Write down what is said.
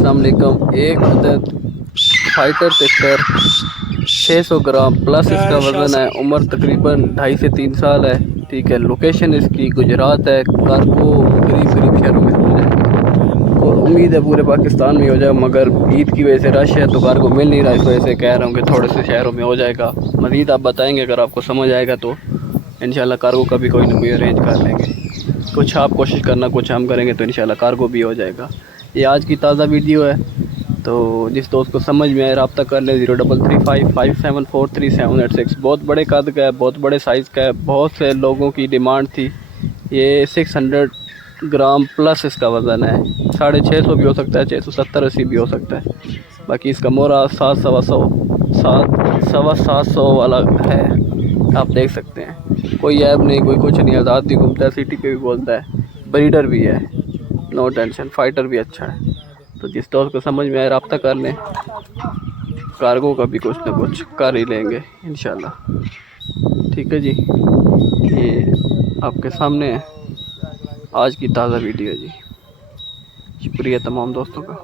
अस्सलाम वालेकुम। एक अदद फाइटर टेक्टर 600 ग्राम प्लस इसका वज़न है। उम्र तकरीबन 2.5 से 3 साल है। ठीक है। लोकेशन इसकी गुजरात है। कार्गो करीब शहरों में हो जाएगा और उम्मीद है पूरे पाकिस्तान में हो जाएगा, मगर ईद की वजह से रश है तो कार्गो मिल नहीं रहा। इस वजह से कह रहा हूँ कि थोड़े से शहरों में हो जाएगा। मज़ीद आप बताएंगे अगर आपको समझ आएगा तो इंशाल्लाह कार्गो का भी कोई ना कोई अरेंज कर लेंगे। कुछ आप कोशिश करना, कुछ हम करेंगे तो इंशाल्लाह कार्गो भी हो जाएगा। ये आज की ताज़ा वीडियो है, तो जिस दोस्त को समझ में आए रब्ता कर ले। 0335743786। बहुत बड़े कद का है, बहुत बड़े साइज़ का है। बहुत से लोगों की डिमांड थी। ये 600 ग्राम प्लस इसका वज़न है। 650 भी हो सकता है, 670-80 भी हो सकता है। बाकी इसका मोरा 700 वाला है, आप देख सकते हैं। कोई ऐप नहीं, कोई कुछ नहीं, आज़ाद भी घूमता है, सिटी पे भी बोलता है। ब्रीडर भी है, नो टेंशन। फाइटर भी अच्छा है। तो जिस दोस्त को समझ में आए रब्ता कर लें। कार्गो का भी कुछ ना कुछ कर ही लेंगे इंशाल्लाह। ठीक है जी, ये आपके सामने है आज की ताज़ा वीडियो जी। शुक्रिया तमाम दोस्तों का।